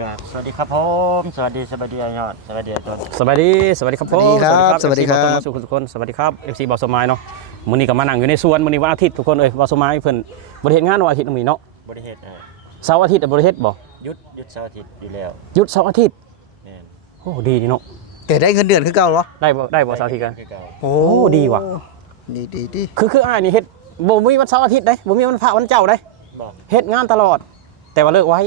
ครับสวัสดีครับผมสวัสดีสวัสดียอดสวัสดีจนสวัสดีครับผม สวัสดีครับ FC ทุกคนสวัสดีครับ FC บอสมัยเนาะมื้อนี้ก็มานั่งอยู่ในสวนมื้อนี้วันอาทิตย์ทุกคนเอ้ยบอสมัยเพิ่นบ่ได้เฮ็ดงานวันอาทิตย์มื้อนี้เนาะบริเฮ็ดเสาร์อาทิตย์บ่ได้เฮ็ดบ่หยุดเสาร์อาทิตย์อยู่แล้วหยุดเสาร์อาทิตย์แม่นโอ้ดีเนาะแต่ได้เงินเดือนคือเก่าเหรอได้บ่เสาร์อาทิตย์กัน คือเก่า โอ้ ดีว่ะ ดี คืออ้ายนี่เฮ็ดบ่มีวันเสาร์อาทิตย์เด้บ่มีวันพระวันเจ้าเด้ บอก เฮ็ดงานตลอด แต่ว่าเลิกไว้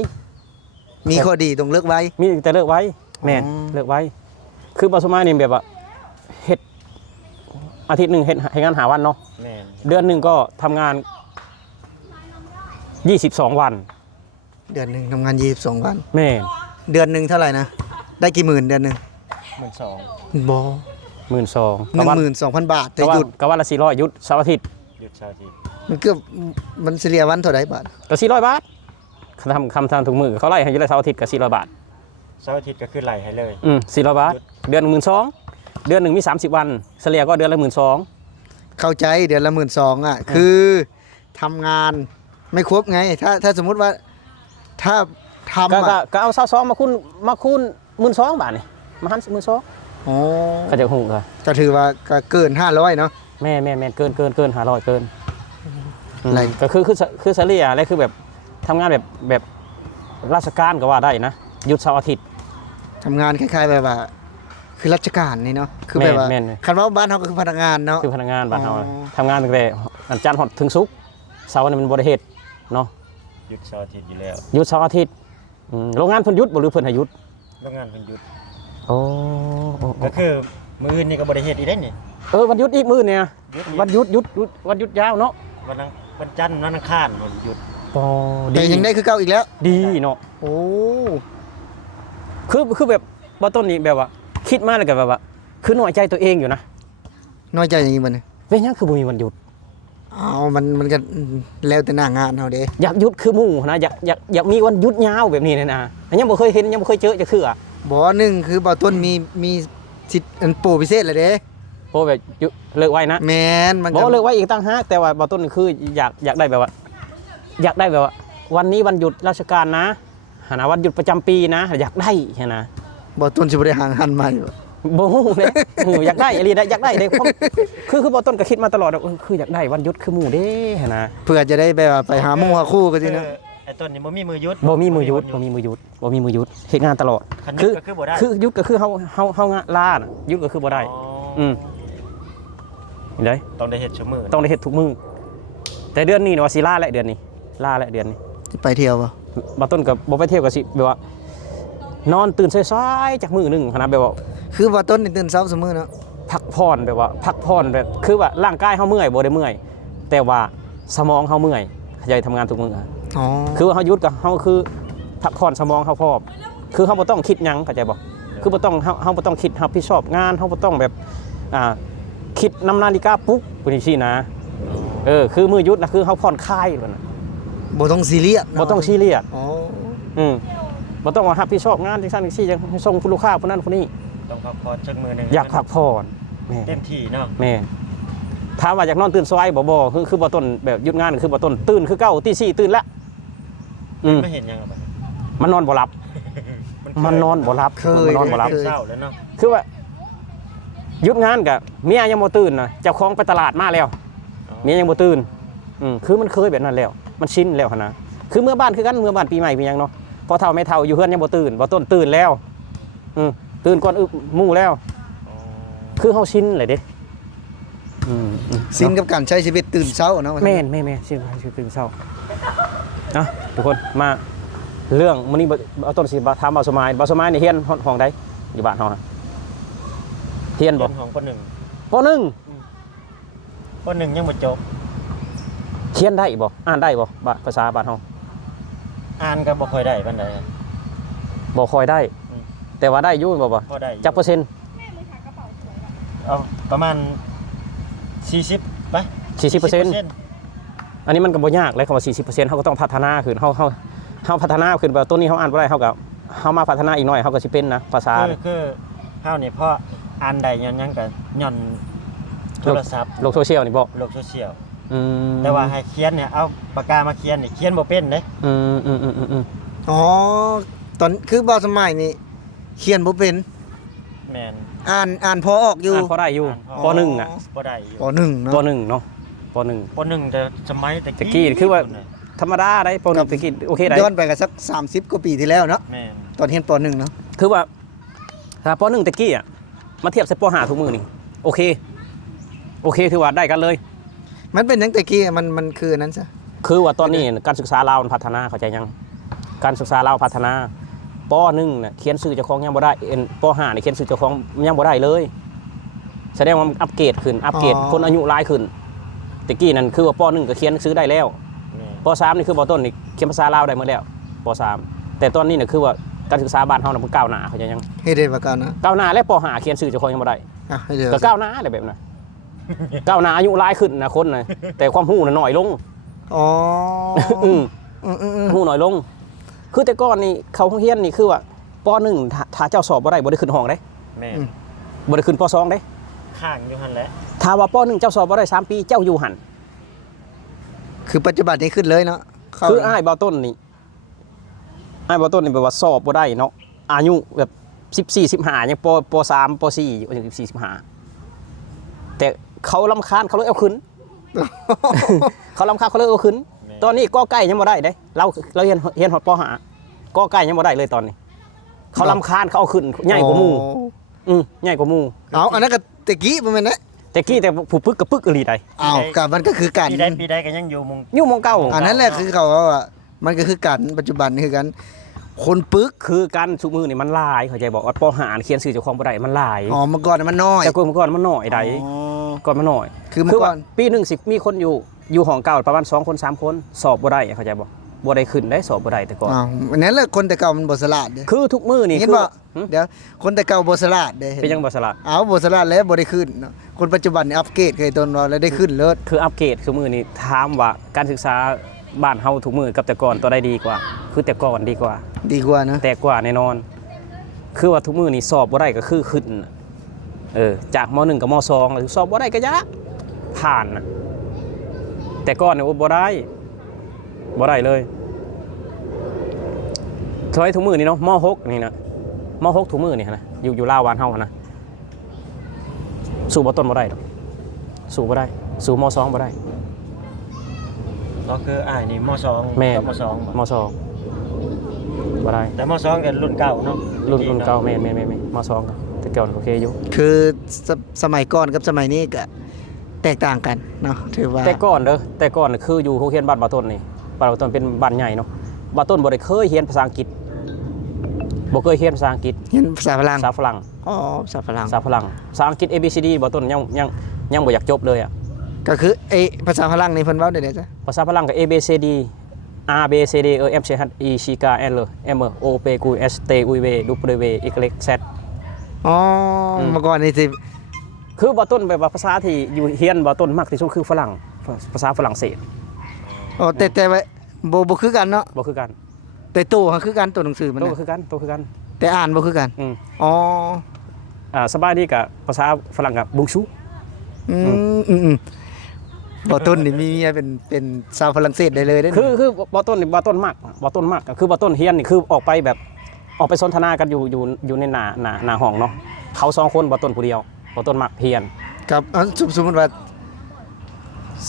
มีข้อดีตรงเลิกไว้ มีแต่เลิกไว้แม่น อ๋อ เลิกไว้คือบอสมัยนี่แบบว่าเฮ็ดอาทิตย์หนึงเฮ็ดงานหาวันเนาะ แม่น เดือนหนึงก็ทำงาน22วัน เดือนหนึ่งทำงาน22วัน แม่ เดือนหนึ่งเท่าไหร่นะได้กี่หมื่นเดือนหนึ่ง 12,000 บอ 12,000 12,000 บาทแต่หยุด ก็วันละ400หยุดเสาร์อาทิตย์ หยุดเสาร์อาทิตย์ มันเกือบมันเฉลี่ยวันเท่าไหร่บาท ก็400 บาททำทุกมื้อเขาไล่ให้อยู่ได้เสาร์อาทิตย์ก็400 บาท เสาร์อาทิตย์ก็คือไหลให้เลย 400 บาทเดือน 12,000เดือนหนึงมี30วันเฉลี่ยก็เดือนละ 12,000 เข้าใจเดือนละ12,000อ่ะคือทำงานไม่ครบไงถ้าสมมุติว่าถ้าทำอ่ะ ก็เอา22มาคูณ12,000 บาทนี่มาหัน12,000 อ๋อ ก็จะฮู้ก็ ก็ถือว่าก็เกิน500เนาะ แม่เกิน500เกิน อะไร ก็คือเฉลี่ยอะไรคือแบบทำงานแบบราชการก็ว่าได้นะหยุดเสาร์อาทิตย์ ทำงานคล้ายๆแบบว่าคือราชการนี่เนาะคือแบบว่า แม่น คันว่าบ้านเขาก็คือพนักงานเนาะ คือพนักงานบ้านเรา อ๋อ ทำงานตั้งแต่วันจันทร์ถึงศุกร์เสาร์นี่มันบริเหตุเนาะ หยุดเสาร์อาทิตย์อยู่แล้ว หยุดเสาร์อาทิตย์โรงงานเพิ่นหยุดบ่หรือเพิ่นให้หยุด โรงงานเพิ่นหยุด โอ้ ก็คือมื้ออื่นนี่ก็บ่ได้เฮ็ดอีกได้นี่ วันหยุดอีกมื้อเนี่ย หยุด วันหยุดยาวเนาะ วันจันทร์วันอังคารวันหยุด อ๋อ แต่ยังได้คือเก่าอีกแล้ว ดีเนาะ โอ้ คือแบบบ่ต้นนี้แบบว่าคิดมาแล้วก็แบบว่าคือน้อยใจตัวเองอยู่นะ น้อยใจอย่างนี้มัน เป็นหยังคือบ่มีวันหยุด เอามันก็แล้วแต่หน้างานเขาเด้ อยากหยุดคือหมู่นะอยากมีวันหยุดยาวแบบนี้นะยังบ่เคยเห็นยังบ่เคยเจอจะคืออ่ะ บ่หนึ่งคือบ่ต้นมีสิทธิ์อันโปรพิเศษเลยเด้ โอ้แบบหยุดเลิกไว้นะ แมนมัน บ่เลิกไว้อีกตั้งหากแต่ว่าบ่ต้นคืออยากได้แบบว่า อยากได้แบบว่า วันนี้วันหยุดราชการนะหานะวันหยุดประจำปีนะอยากได้เห็นนะ บ่ต้นสิบ่ได้ห่างหันมาอยู่ บ่ฮู้เลยอยากได้อีหลีได้อยากได้เลยคือบ่ต้นก็คิดมาตลอดว่าคืออยากได้วันหยุดคือหมู่เด้เห็นนะ เพื่อจะได้แบบว่าไปหาหมู่หาคู่กันสินะ ไอ้ต้นนี่บ่มีมือหยุด บ่มีมือหยุดเฮ็ดงานตลอด คันหยุดก็คือบ่ได้ คือหยุดก็คือเฮางานลาน่ะหยุดก็คือบ่ได้ อ๋อ เห็นได้ ต้องได้เฮ็ดชั่วมื้อ ต้องได้เฮ็ดทุกมื้อแต่เดือนนี้ว่าสิลาและเดือนนี้ลาและเดือนนี้ สิไปเที่ยวบ่ บ่ต้นก็บ่ไปเที่ยวก็สิแบบว่านอนตื่นสายๆจากมื้อหนึงนะแบบว่า คือบ่ต้นนี่ตื่นเช้าเสมอเนาะ พักผ่อนแบบว่าพักผ่อนแบบคือว่าร่างกายเฮาเมื่อยบ่ได้เมื่อยแต่ว่าสมองเฮาเมื่อยขยันทำงานทุกมื้อ อ๋อ คือว่าเฮาหยุดกับเฮาคือพักผ่อนสมองเฮาพร้อมคือเฮาบ่ต้องคิดหยังเข้าใจบ่คือบ่ต้องเฮาบ่ต้องคิดรับผิดชอบงานเฮาบ่ต้องแบบคิดนำนาฬิกาปลุกพุ่นนี่สินะคือมื้อหยุดนะคือเฮาผ่อนคลายพุ่นน่ะ บ่ต้องซีเรียสเนาะ บ่ต้องซีเรียส อ๋อ บ่ต้องว่ารับผิดชอบงานจังซั่นจังซี่จังส่งผู้ลูกค้าผู้นั้นผู้นี้ ต้องพักผ่อนจักมื้อหนึง อยากพักผ่อนแม่ เต็มที่เนาะ แม่ถามว่าอยากนอนตื่นสายบ่คือบ่ต้นแบบหยุดงานคือบ่ต้นตื่นคือเก้าตี4ตื่นละ ไม่เห็นหยังอ่ะบัด มันนอนบ่หลับ มันนอนบ่หลับ เคย มันนอนบ่หลับ เศร้าแล้วเนาะ คือว่าหยุดงานกับเมียยังบ่ตื่นนะเจ้าของไปตลาดมาแล้วเมียยังบ่ตื่นคือมันเคยแบบนั้นแล้วมันชินแล้วหั่นนะคือเมื่อบ้านคือกันเมื่อบ้านปีใหม่ปีหยังเนาะพอเฒ่าไม่เฒ่าอยู่เฮือนยังบ่ตื่นบ่ต้นตื่นแล้วตื่นก่อนหมู่แล้ว คือเฮาชินเลยเด้ซินกับการใช้ชีวิตตื่นเช้าเนาะ แม่ชินตื่นเช้านะทุกคนมาเรื่องมื้อนี้เอาต้นสิถามบ่สมัยนี่เฮียนห้องใดอยู่บ้านเฮานะเฮียนบ่ ของปหนึ่ง ปหนึ่ง ปหนึ่งยังบ่จบ เขียนได้บ่อ่านได้บ่ภาษาบ้านเฮา อ่านก็บ่ค่อยได้ปานใด บ่ค่อยได้ แต่ว่าได้อยู่บ่ พอได้ จักเปอร์เซ็นต์ เอาประมาณ40ไป 40% อันนี้มันก็บ่ยากเลยคำว่า 40%เฮาก็ต้องพัฒนาขึ้นเฮาพัฒนาขึ้นแบบต้นนี้เฮาอ่านบ่ได้เฮาก็เฮามาพัฒนาอีกหน่อยเฮาก็สิเป็นนะภาษา คือเฮานี่พออ่านได้ย้อนหยังก็ย้อนโทรศัพท์ โลกโซเชียลนี่บ่ โลกโซเชียล ม แต่ว่าให้เขียนเนี่ยเอาปากกามาเขียนนี่เขียนบ่เป็นเด้ อืม อ๋อ ตอนคือบ่สมัยนี้เขียนบ่เป็น แม่น อ่านพอออกอยู่ พอได้อยู่ป .1 อ่ะ บ่ได้อยู่ ปหนึ่งเนาะ ป .1 เนาะป .1 ปหนึ่งแต่สมัยตะ ตะกี้คือว่า ธรรมดาได้ป .1 ตะกี้โอเคได้ ย้อนไปก็สัก30กว่าปีที่แล้วเนาะ แม่น ตอนเรียนปหนึ่งเนาะ คือว่าถ้าป .1 ตะกี้อ่ะมาเทียบใส่ป .5 ทุกมื้อนี่โอเคถือว่าได้กันเลย มันเป็นจังตะกี้มันคืออันนั้นซะ คือว่าตอนนี้การศึกษาลาวมันพัฒนาเข้าใจยังการศึกษาลาวพัฒนาป .1 น่ะเขียนชื่อเจ้าของยังบ่ได้ป .5 นี่เขียนชื่อเจ้าของยังบ่ได้เลยแสดงว่ามันอัปเกรดขึ้นอัปเกรดคนอายุหลายขึ้นตะกี้นั่นคือว่าป .1 ก็เขียนหนังสือได้แล้ว แม่น ป .3 นี่คือปต้นนี่เขียนภาษาลาวได้หมดแล้วป .3 แต่ตอนนี้เนี่ยคือว่าการศึกษาบ้านเฮาน่ะมันก้าวหน้าเข้าใจยัง ให้ได้ว่ากันนะ ก้าวหน้าและป .5 เขียนชื่อเจ้าของยังบ่ได้ อ่ะให้เด้อ ก็ก้าวหน้าอะไรแบบนั้นก้าวหน้าอายุหลายขึ้นนะคนน่ะแต่ความรู้น่ะน้อยลง อ๋อ อืม อืม รู้น้อยลง คือแต่ก่อนนี่เขาโรงเรียนนี่คือว่าป .1 ถ้าเจ้าสอบบ่ได้บ่ได้ขึ้นห้องเด้ แม่น บ่ได้ขึ้นป .2 เด้ ข้างอยู่หั่นแหละ ถ้าว่าป .1 เจ้าสอบบ่ได้3 ปีเจ้าอยู่หั่น คือปัจจุบันนี้ขึ้นเลยเนาะเข้า คืออ้ายบ่ต้นนี่แบบว่าสอบบ่ได้เนาะอายุแบบ14 15ยังป .3 ป .4 อยู่ยัง14 15แต่เขารำคาญเขาเลยเอาขึ้น เขารำคาญเขาเลยเอาขึ้น ตอนนี้กอไก่ยังบ่ได้เด้เราเรียนฮอดป .5 กอไก่ยังบ่ได้เลยตอนนี้ เขารำคาญเขาเอาขึ้นใหญ่กว่าหมู่ใหญ่กว่าหมู่ เอาอันนั้นก็ตะกี้บ่แม่นนะ แต่กี้แต่ผู้ปึกกับปึกอีหลีได้ อ้าวกับมันก็คือกัน ปีใดก็ยังอยู่มุง อยู่หมองเก่า อันนั้นแหละคือเขาว่ามันก็คือกันปัจจุบันนี่คือกัน คนปึก คือการสุมือนี่มันหลายเข้าใจบอกว่าป .5 เขียนชื่อเจ้าของบ่ได้มันหลาย อ๋อเมื่อก่อนมันน้อย แต่ก่อนมันน้อยได้ อ๋อ ก่อนมันน้อย คือเมื่อก่อน ว่าปีหนึงสิมีคนอยู่ห้องเก่าประมาณ2 คน 3 คนสอบบ่ได้เข้าใจบ่บ่ได้ขึ้นได้สอบบ่ได้แต่ก่อน อ้าวอันนั้นแหละคนแต่เก่ามันบ่สลาดเด้ คือทุกมื้อนี่ เห็น คือ บ่เดี๋ยวคนแต่เก่าบ่สลาดเด้ เป็นยังบ่สละ เอาบ่สลาดแล้วบ่ได้ขึ้นเนาะคนปัจจุบันนี่อัปเกรดเคยตนว่าแล้วได้ขึ้นเลิศ คืออัปเกรดคือมื้อนี้ถามว่าการศึกษาบ้านเฮาทุกมื้อกับแต่ก่อนตัวใดดีกว่า คือแต่ก่อนดีกว่า ดีกว่านะ แต่กว่าแน่นอน คือว่าทุกมื้อนี่สอบบ่ได้ก็คือขึ้นน่ะจากม .1 กับม .2 แล้วสอบบ่ได้ก็ยะผ่านน่ะแต่ก่อนเนี่ยบ่ได้เลยถอยทุกมื้อนี่เนาะม .6 นี่นะม .6 ทุกมื้อนี่นะอยู่ลาวบ้านเฮานะสู้บ่ต้นบ่ได้ดอกสู้บ่ได้สู้ม .2 บ่ได้ ก็คืออ้ายนี่มสอง แม่ กับมสองบ่ ม .2 บ่ได้ แต่มสองกันรุ่นเก่าเนาะ รุ่นเก่าแม่นม .2 ก็แต่ก่อนโอเคอยู่ คือสมัยก่อนกับสมัยนี้ก็แตกต่างกันเนาะถือว่า แต่ก่อนน่ะคืออยู่โรงเรียนบ้านบาต้นนี่บ้านบาต้นเป็นบ้านใหญ่เนาะบาต้นบ่ได้เคยเรียนภาษาอังกฤษบ่เคยเรียนภาษาอังกฤษ เห็นภาษาฝรั่ง ภาษาฝรั่ง อ๋อภาษาฝรั่ง ภาษาฝรั่งภาษาอังกฤษ ABCD บาต้นยังบ่อยากจบเลยอ่ะ ก็คือไอ้ภาษาฝรั่งนี่เพิ่นเว้าได้เด้จ้ะ ภาษาฝรั่งก็ ABCD A B C D E F G H I J K L M O P Q S T U V W X Y Z อ๋อเมื่อก่อนนี่สิ คือบาต้นแบบว่าภาษาที่อยู่เรียนบาต้นมากที่สุดคือฝรั่งภาษาฝรั่งเศส อ๋อแต่ว่าบ่คือกันเนาะ บ่คือกัน แต่โตก็คือกันตัวหนังสือมัน โต น่ะ ก็คือกัน แต่อ่านบ่คือกัน อืม อ๋อ สบายดีกับภาษาฝรั่งกับบุงชู บ่ต้นนี่มีเมียเป็นชาวฝรั่งเศสได้เลยเด้ คือบอต้นนี่บอต้นมากคือบอต้นเฮียนนี่คือออกไปสนทนากันอยู่ในหน้าห้องเนาะเขา2 คนบอต้นผู้เดียวบอต้นมากเฮียน ครับสมมุติว่า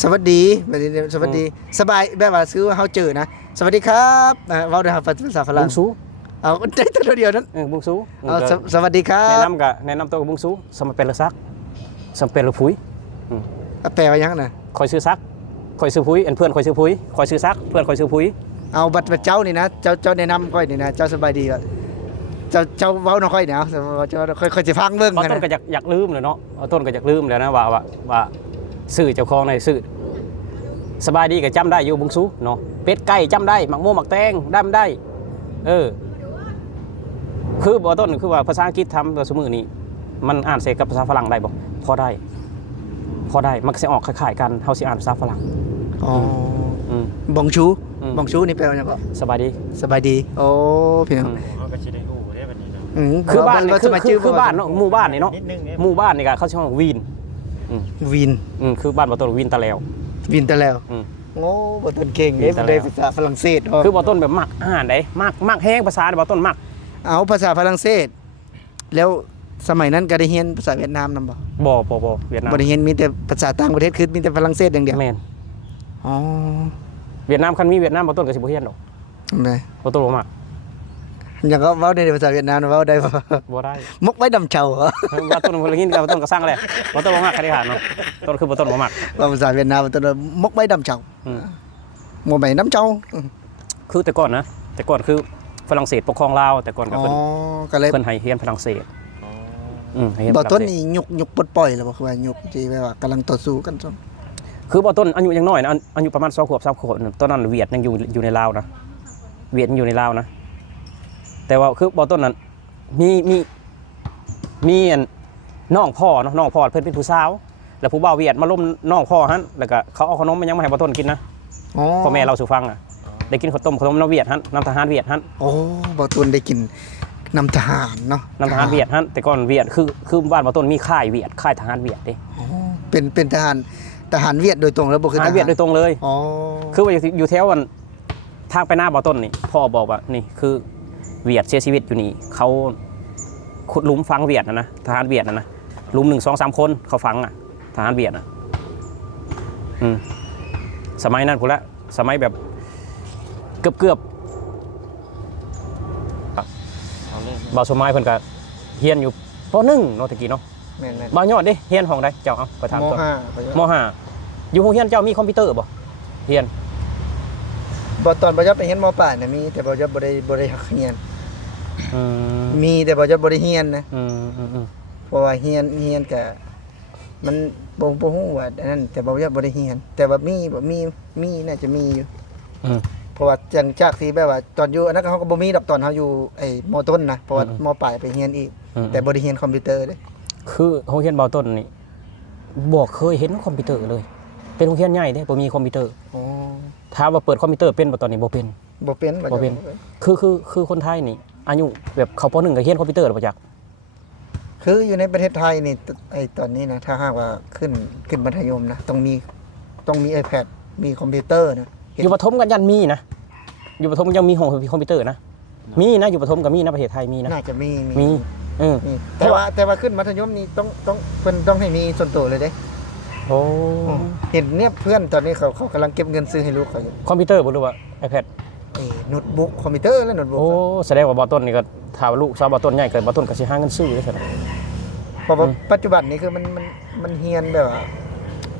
สวัสดีแบบนี้สวัสดีสบายแบบว่าซื้อเฮาเจอนะสวัสดีครับเว้าด้วยครับภาษาฝรั่ บุ ง งชู เอาได้ตัวเดียวนั้น บุงชู เอาสวัสดีครั แนะ บ นำตัวกับบุงชูสมเป็นละซักสมเป็นละพุย แปลว่าหยังน่ะ คอยซื้อซักคอยซื้อพุยเพื่อนคอยซื้อพุยคอยซื้อซักเพื่อนคอยซื้อพุย เอาบัตรเจ้านี่นะเจ้าแนะนำค่อยนี่นะเจ้าสบายดีว่าเจ้าเว้าน้อยค่อยเนี่ยเจ้าค่อยสิฟังเบิ่ง บอ กัน ต้นก็ นะ อยากลืมเลยเนาะบอต้นก็อยากลืมแล้วนะว่าซื้อเจ้าของในซื้อสบายดีก็จำได้อยู่บุงซูเนาะเป็ดไก่จำได้หมักโม่วงหมักแตงได้คือบอต้นคือว่าภาษาอังกฤษทำตัวสมือนี้มันอ่านเสกกับภาษาฝรั่งได้บ่พอได้มันก็สิออกคล้ายๆกันเฮาสิอ่านภาษาฝรั่ง อ๋อ อืม บองชู อืม บองชูนี่แปลว่าหยังก็ สบายดี สบายดีโอ้พี่น้อง เขาก็สิได้ฮู้ได้บัดนี้เนาะ คือบ้านนี่ สบายชื่ คือบ้านเนาะหมู่บ้านนี่เนาะ นิดนึงเนี่ย หมู่บ้านนี่ก็เขาชื่อว่าวีน วิน คือบ้านบอต้นวีนตะแล้ว วินแต่แล้ว อืม โง่บ่ต้นเก่งเด้บ่ได้ภาษาฝรั่งเศส คือบ่ต้นแบบมักอาหารใดมักแห้งภาษาบ่ต้นมัก เอาภาษาฝรั่งเศส แล้วสมัยนั้นก็ได้เรียนภาษาเวียดนามนำบ่ บ่เวียดนาม บ่ได้เรียนมีแต่ภาษาต่างประเทศคือมีแต่ฝรั่งเศสอย่างเดียว แม่น อ๋อ เวียดนามคันมีเวียดนามบ่ต้นก็สิบ่เฮียนดอก แม่ บ่ต้นบ่มัก อย่างก็เว้าในภาษาเวียดนามเว้าได้บ่ บ่ได้ มกไว้ดำเจ้าเหรอ ว่าต้นคนละหินกับต้นก็สร้างแหละบ่ต้นบ่มักคันที่ผ่านเนาะต้นคือบ่ต้นบ่มัก ว่าภาษาเวียดนามมันต้นว่ามกไว้ดำเจ้า อืม บ่แม่นน้ำเจ้า คือแต่ก่อนนะแต่ก่อนคือฝรั่งเศสปกครองลาวแต่ก่อนก็ อ๋อ เพิ่น ก็เลย เพิ่นให้เรียนฝรั่งเศสให้เรียน บ่ ฝรั่ง ต้น เศส นี่ยุกปลดปล่อยแล้วบ่คือว่ายุกที่แบบว่ากำลังต่อสู้กันซั่น คือบ่ต้นอายุยังน้อยนะอายุประมาณ2ขวบ3ขวบตอนนั้นเวียดยังอยู่ในลาวนะเวียดยังอยู่ในลาวนะแต่ว่าคือบ่ต้นนั้นมีอันน้องพ่อเนาะน้องพ่อเพิ่นเป็นผู้สาวแล้วผู้บ่าวเวียดมาล้มน้องพ่อหั่นแล้วก็เขาเอาขนมมายังมาให้บ่ต้นกินนะ อ๋อ พ่อแม่เราสู่ฟังอ่ะได้กินข้าวต้มขนมน้ำเวียดหั่นน้ำทหารเวียดหั่น โอ้บ่ต้นได้กินน้ำทหารเนาะ น้ำทหารเวียดหั่นแต่ก่อนเวียดคือบ้านบ่ต้นมีค่ายเวียดค่ายทหารเวียดเด้ อ๋อเป็นทหารเวียดโดยตรงแล้วบ่ ท คือ หารเวียดโดยตรงเลย อ๋อ คือว่าอยู่แถววันทางไปหน้าบ่อต้นนี่พ่อบอกว่านี่คือเวียดเสียชีวิตอยู่นี่เขาขุดหลุมฝังเวียดนะทหารเวียดนะหลุม1 2 3คนเขาฝังอ่ะทหารเวียดอ่ะสมัยนั้นพูดละสมัยแบบเกือบ เอาเลย บ่าวสมัยเพิ่นก็เฮียนอยู่ป .1 เนาะตะกี้เนาะ แม่น บ่าวยอดเด้เฮียนห้องใดเจ้าเอาไป ๆ ถาม ม ก่อน .5 ม .5 อยู่โรงเรียนเจ้ามีคอมพิวเตอร์บ่เฮียน บ่ตอนบ่ยอดไปเรียนมปลายน่ะมีแต่บ่ยอดบ่ได้เรียน อืม มีแต่บ่ยอดบ่ได้เรียนนะ อืม เพราะว่าเรียนก็มันบ่ฮู้ว่าอันนั้นแต่บ่ยอดบ่ได้เรียนแต่ว่ามีน่าจะมีอยู่ อืม เพราะว่าจังจากที่แบบว่าตอนอยู่อันนั้นเขาก็บ่มีดอกตอนเขาอยู่ไอ้มต้นนะเพราะว่ามปลายไปเรียนอีก แต่บ่ได้เรียนคอมพิวเตอร์เด้ คือโรงเรียนบ่าวต้นนี่บ่เคยเห็นคอมพิวเตอร์เลย เป็นโรงเรียนใหญ่เด้บ่มีคอมพิวเตอร์ อ๋อ ถ้าว่าเปิดคอมพิวเตอร์เป็นบ่ตอนนี้บ่เป็น บ่เป็น บ่เป็น คือคนไทยนี่อายุแบบเขาป .1 ก็เรียนคอมพิวเตอร์แล้วบ่จัก คืออยู่ในประเทศไทยนี่ไอ้ตอนนี้นะถ้าหากว่าขึ้นมัธยมนะต้องมี iPad มีคอมพิวเตอร์นะ อยู่ประถมกันยันมีนะอยู่ประถมยังมีห้องคอมพิวเตอร์นะมีนะอยู่ประถมก็มีนะประเทศไทยมีนะ น่าจะมี มีเออ มีแต่ว่าขึ้นมัธยมนี่ต้องเพิ่นต้องให้มีส่วนตัวเลยเด้ โอ้ เห็นเนี่ยเพื่อนตอนนี้เขากำลังเก็บเงินซื้อให้ลูกเขาอยู่ คอมพิวเตอร์บ่หรือว่า iPad ไอ้โน้ตบุ๊กคอมพิวเตอร์และโน้ตบุ๊ก โอ้แสดงว่าบ่าวต้นนี่ก็ถ้าว่าลูกสาวบ่าวต้นใหญ่เกิดบ่าวต้นก็สิหาเงินซื้อได้ซั่น เพราะว่าปัจจุบันนี้คือมันเฮียนแบบว่า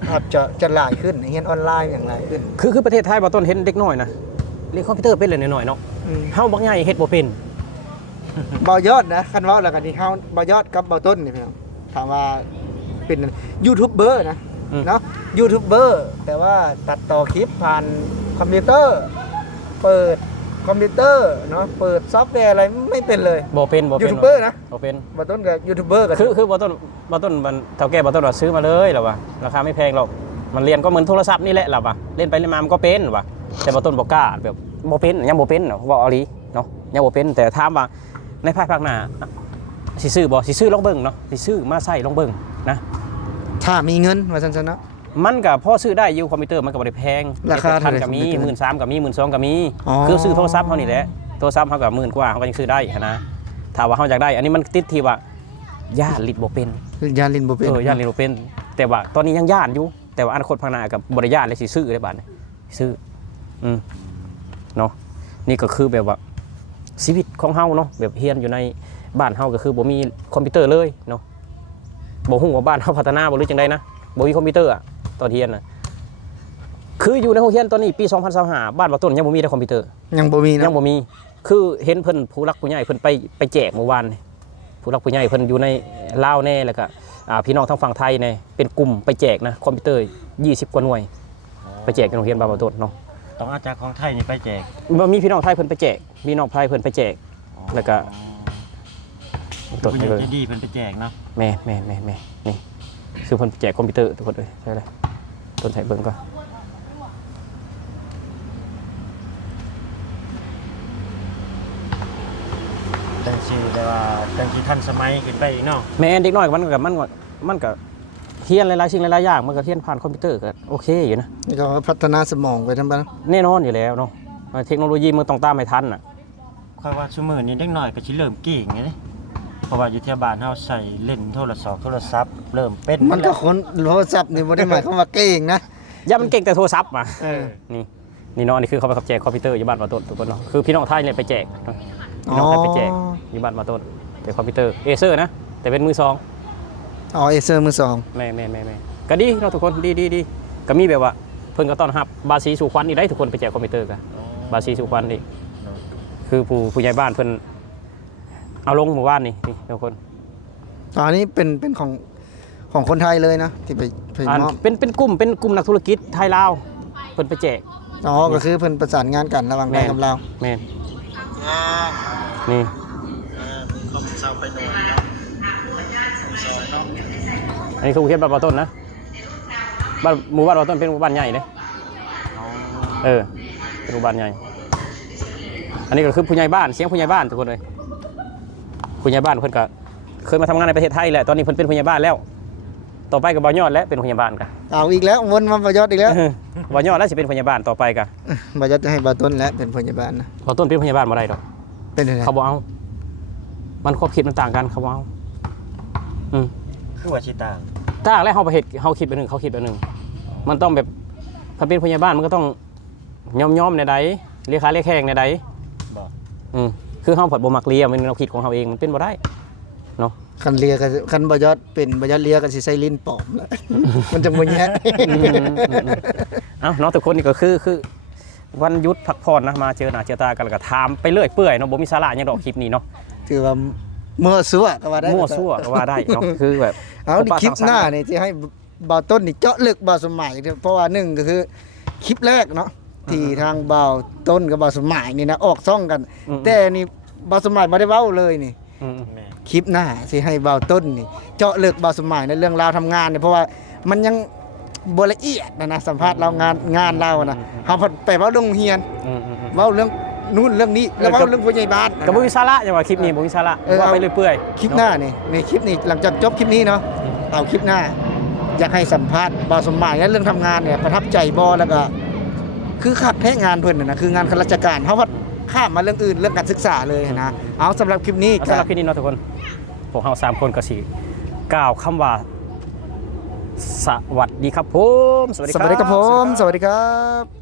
อาจจะหลายขึ้นเฮียนออนไลน์อย่างหลายขึ้น คือประเทศไทยบ่าวต้นเห็นเด็กน้อยนะเรียนคอมพิวเตอร์เป็นเลยน้อยๆเนาะเฮาบักใหญ่เฮ็ดบ่เป็น บ่ยอดนะคันเว้าแล้วกันที่เฮาบ่ยอดกับบ่ต้นนี่พี่น้องถามว่าเป็นยูทูบเบอร์นะเนาะยูทูบเบอร์แต่ว่าตัดต่อคลิปผ่านคอมพิวเตอร์เปิดคอมพิวเตอร์เนาะเปิดซอฟต์แวร์อะไรไม่เป็นเลย บ่เป็น ยูทูบเบอร์นะ บ่เป็น บ่ต้นกับยูทูบเบอร์กัน คือบ่ต้นมันเฒ่าแก่บ่ต้นว่าซื้อมาเลยล่ะว่ะราคาไม่แพงหรอกมันเรียนก็เหมือนโทรศัพท์นี่แหละล่ะว่ะเล่นไปเล่นมามันก็เป็นว่ะแต่บ่ต้นบ่กล้าแบบบ่เป็นยังบ่เป็นเนาะว่าเอาอีหลีเนาะยังบ่เป็นแต่ถามว่าในภายภาคหน้าสิซื้อบ่สิซื้อลองเบิ่งเนาะสิซื้อมาใช้ลองเบิ่งนะ ถ้ามีเงินว่าซั่นๆเนาะ มันก็พอซื้อได้อยู่คอมพิวเตอร์มันก็บ่ได้แพง ราคาเท่าไหร่ ก็มี คอมพิวเตอร์ 13,000ก็มี12,000ก็มี อ๋อ คือซื้อโทรศัพท์เฮานี่แหละโทรศัพท์เฮาก็10,000กว่าเฮาก็ยังซื้อได้หันนะถ้าว่าเฮาอยากได้อันนี้มันติดที่ว่าย่านลิดบ่เป็น ยานลินบ่เป็น ย่านลิดบ่เป็นแต่ว่าตอนนี้ยังย่านอยู่แต่ว่าอนาคตข้างหน้าก็บ่ได้ย่านเลยสิซื้อได้บัดนี้ซื้อเนาะนี่ก็คือแบบว่าชีวิตของเฮาเนาะแบบเฮียนอยู่ในบ้านเฮาก็คือบ่มีคอมพิวเตอร์เลยเนาะบ่ฮู้ว่าบ้านเฮาพัฒนาบ่หรือจังไดนะบ่มีคอมพิวเตอร์อะตอนเรียนน่ะคืออยู่ในโรงเรียนตอนนี้ปี2025บ้านบ่ต้นยังบ่มีได้คอมพิวเตอร์ ยังบ่มีนะ ยังบ่มีคือเห็นเพิ่นผู้รักผู้ใหญ่เพิ่นไปแจกเมื่อวานนี่ผู้รักผู้ใหญ่เพิ่นอยู่ในลาวแน่แล้วก็พี่น้องทางฝั่งไทยแน่เป็นกลุ่มไปแจกนะคอมพิวเตอร์20กว่าหน่วยไปแจกในโรงเรียนบ้านบ่ต้นเนาะ ต้องเอาจากของไทยนี่ไปแจก บ่มีพี่น้องไทยเพิ่นไปแจกพี่น้องไทยเพิ่นไปแจกแล้วก็ ตัวใหญ่ใจดีเพิ่นไปแจกเนาะ แม่นี่คือเพิ่นแจกคอมพิวเตอร์ทุกคนเลยใช่เลยต้นใส่เบิ่งก่อน จังซี่แต่ว่าจังสิทันสมัยขึ้นไปอีกเนาะ แม่เด็กน้อยมันก็ เรียนหลายๆสิ่งหลายๆอย่างมันก็เรียนผ่านคอมพิวเตอร์ก็โอเคอยู่นะ นี่ก็พัฒนาสมองไปทั้งบ้าน แน่นอนอยู่แล้วเนาะเทคโนโลยีมันต้องตามให้ทันน่ะ ค่อยว่าซุมื้อนี้เด็กน้อยก็สิเริ่มเก่งไงเด้เพราะว่าอยู่ที่บ้านเฮาใช้เล่นโทรศัพท์เริ่มเป็น มันก็คนโทรศัพท์นี่บ่ได้หมายความว่าเก่งนะ อย่ามันเก่งแต่โทรศัพท์มา เออ นี่เนาะอันนี่คือเขาไปขับแจกคอมพิวเตอร์อยู่บ้านมาต้นทุกคนเนาะคือพี่น้องไทยเนี่ยไปแจกเนาะพี่น้องไทยไปแจกอยู่บ้านมาต้นแต่คอมพิวเตอร์เอเซอร์นะแต่เป็นมือสอง อ๋อเอเซอร์มือสอง แม่ก็ดีเนาะทุกคนดีก็มีแบบว่าเพิ่นก็ต้อนรับบาซีสู่ควันอีกได้ทุกคนไปแจกคอมพิวเตอร์กันบาซีสู่ควันนี่คือผู้ใหญ่บ้านเพิ่นเอาลงหมู่บ้านนี่ทุกคน อ๋อนี่เป็นของคนไทยเลยนะที่ไปมอบ เป็นกลุ่มนักธุรกิจไทยลาวเพิ่นไปแจก อ๋อก็คือเพิ่นประสานงานกันระหว่างไทยกับลาว แม่นนี่อันนี้คือเขตบ้านปาต้นนะบ้านหมู่บ้านปาต้นเป็นหมู่บ้านใหญ่เลยเป็นหมู่บ้านใหญ่อันนี้ก็คือผู้ใหญ่บ้านเสียงผู้ใหญ่บ้านทุกคนเลยผู้ใหญ่บ้านเพิ่นก็เคยมาทำงานในประเทศไทยแหละตอนนี้เพิ่นเป็นผู้ใหญ่บ้านแล้วต่อไปก็บ่ยอดแล้วเป็นผู้ใหญ่บ้านกัน เอาอีกแล้ววนมาประยศอีกแล้ว บ่ยอดแล้วสิเป็นผู้ใหญ่บ้านต่อไปกัน ประยศจะให้บาต้นและเป็นพยาบาลนะ ปาต้นเป็นผู้ใหญ่บ้านบ่ได้ดอก เป็นยังไง เขาบ่เอามันความคิดมันต่างกันเขาบ่เอาอืม คือว่าสิต่าง ถ้าแรกเขาไปเห็ดเขาคิดแบบหนึ่งเขาคิดแบบหนึ่งมันต้องแบบถ้าเป็นพยาบาลมันก็ต้องย่อมในใดเรียกค้าเรียกแข่งในใด บ่ คือเขาผัดบ่มักเลียมันเราคิดของเขาเองมันเป็นบ่ได้เนาะ คันเลียกันคันประยศเป็นประยศเลียกันสิใส่ลิ้นปลอมแล้ว มันจะมึนแยะ เอ้าเนาะทุกคนนี่ก็คือวันหยุดพักผ่อนนะมาเจอหน้าเจอตากันแล้วก็ถามไปเรื่อยเปื่อยเนาะบ่มีสาระหยังดอกคลิปนี้เนาะ ถือว่ามั่วซั่วก็ว่าได้ มั่วซั่วก็ว่าได้เนาะคือแบบ เอาดิคลิปหน้านี่ที่ให้บ่าวต้นนี่เจาะลึกบ่าวสมัยเพราะว่าหนึ่งก็คือคลิปแรกเนาะที่ทางบ่าวต้นกับบ่าวสมัยนี่นะออกซ่องกัน แต่นี่บ่าวสมัยบ่ได้เว้าเลยนี่ แม่ คลิปหน้าสิให้บ่าวต้นนี่เจาะลึกบ่าวสมัยในเรื่องราวทำงานเนี่ยเพราะว่ามันยังบ่ละเอียดนะสัมภาษณ์เรางานเรานะเฮาไปเว้าโรงเรียนเว้าเรื่องนู่นเรื่องนี้แล้วเว้าเรื่องผู้ใหญ่บ้าน ก็บ่มีสาระจังว่าคลิปนี้บ่มีสาระว่าไปเรื่อยเปื่อย คลิปหน้านี่ในคลิปนี้หลังจากจบคลิปนี้เนาะเอาคลิปหน้าอยากให้สัมภาษณ์บ่าวสมัยและเรื่องทำงานเนี่ยประทับใจบ่แล้วก็คือคักแท้งานเพิ่นน่ะนะคืองานข้าราชการเฮาว่าข้ามมาเรื่องอื่นเรื่องการศึกษาเลยนะเอาสำหรับคลิปนี้ สำหรับคลิปนี้เนาะทุกคนพวกเรา3คนก็สิกล่าวคำว่าสวัสดีครับผม สวัสดีครับผมสวัสดีครับ